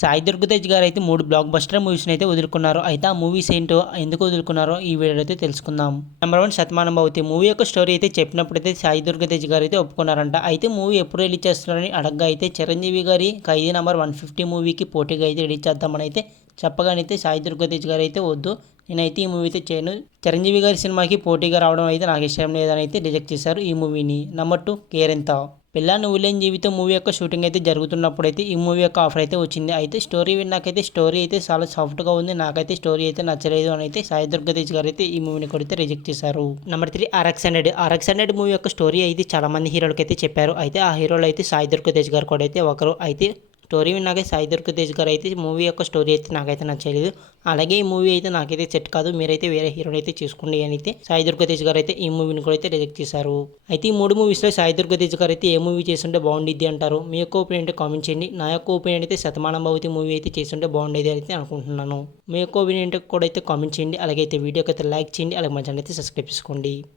సాయి దుర్గతేజ్ గారు అయితే 3 block buster మూవీస్ని అయితే వదులుకున్నారు. అయితే ఆ మూవీస్ ఏంటో ఎందుకు వదులుకున్నారో ఈ వీడియోలో అయితే తెలుసుకుందాం. నెంబర్ 1 శతమానం భవతి మూవీ యొక్క స్టోరీ అయితే చెప్పినప్పుడైతే సాయి దుర్గతేజ్ గారు అయితే ఒప్పుకున్నారంట. అయితే మూవీ ఎప్పుడు రిలీజ్ చేస్తున్నారని అడగ్గా అయితే చిరంజీవి గారి ఖైదీ నెంబర్ 150 మూవీకి పోటీగా అయితే రిలీజ్ చేద్దామని అయితే చెప్పగానైతే సాయి దుర్గతేజ్ గారు అయితే వద్దు, నేనైతే ఈ మూవీ అయితే చేయను, చిరంజీవి గారి సినిమాకి పోటీగా రావడం అయితే నాకు ఇష్టం లేదని అయితే రిజెక్ట్ చేశారు ఈ మూవీని. నెంబర్ 2 కేరెంత పిల్ల నువ్వు లేని జీవితం మూవీ యొక్క షూటింగ్ అయితే జరుగుతున్నప్పుడు అయితే ఈ మూవీ యొక్క ఆఫర్ అయితే వచ్చింది. అయితే స్టోరీ విన్నాకైతే స్టోరీ అయితే చాలా సాఫ్ట్గా ఉంది, నాకైతే స్టోరీ అయితే నచ్చలేదు అని అయితే సాయి దుర్గతేజ్ గారు అయితే ఈ మూవీని కూడా అయితే రిజెక్ట్ చేశారు. నెంబర్ 3 RX 100 మూవీ యొక్క స్టోరీ అయితే చాలా మంది హీరోలకి అయితే చెప్పారు. అయితే ఆ హీరోలు అయితే సాయి దుర్గతేజ్ గారు కూడా అయితే ఒకరు. అయితే స్టోరీ విన్నాకే సాయి దుర్గతేజ్ గారు అయితే మూవీ యొక్క స్టోరీ అయితే నాకైతే నచ్చలేదు, అలాగే ఈ మూవీ అయితే నాకైతే సెట్ కాదు, మీరైతే వేరే హీరోని అయితే చూసుకోండి అని అయితే సాయి దుర్గతేజ్ గారు అయితే ఈ మూవీని కూడా అయితే రిజెక్ట్ చేశారు. అయితే ఈ 3 మూవీస్లో సాయి దుర్గతేజ్ గారు అయితే ఏ మూవీ చేస్తుంటే బాగుండిద్ది అంటారు? మీ యొక్క ఒపీనియన్ అయితే కామెంట్ చేయండి. నా యొక్క ఒపీనియన్ అయితే శతమానం భవతి మూవీ అయితే చేస్తుంటే బాగుండేది అయితే అనుకుంటున్నాను. మీ యొక్క ఒపీనియన్ కూడా అయితే కామెంట్ చేయండి. అలాగే అయితే వీడియోకి అయితే లైక్ చేయండి, అలాగే మా ఛానల్ అయితే సబ్స్క్రైబ్ చేసుకోండి.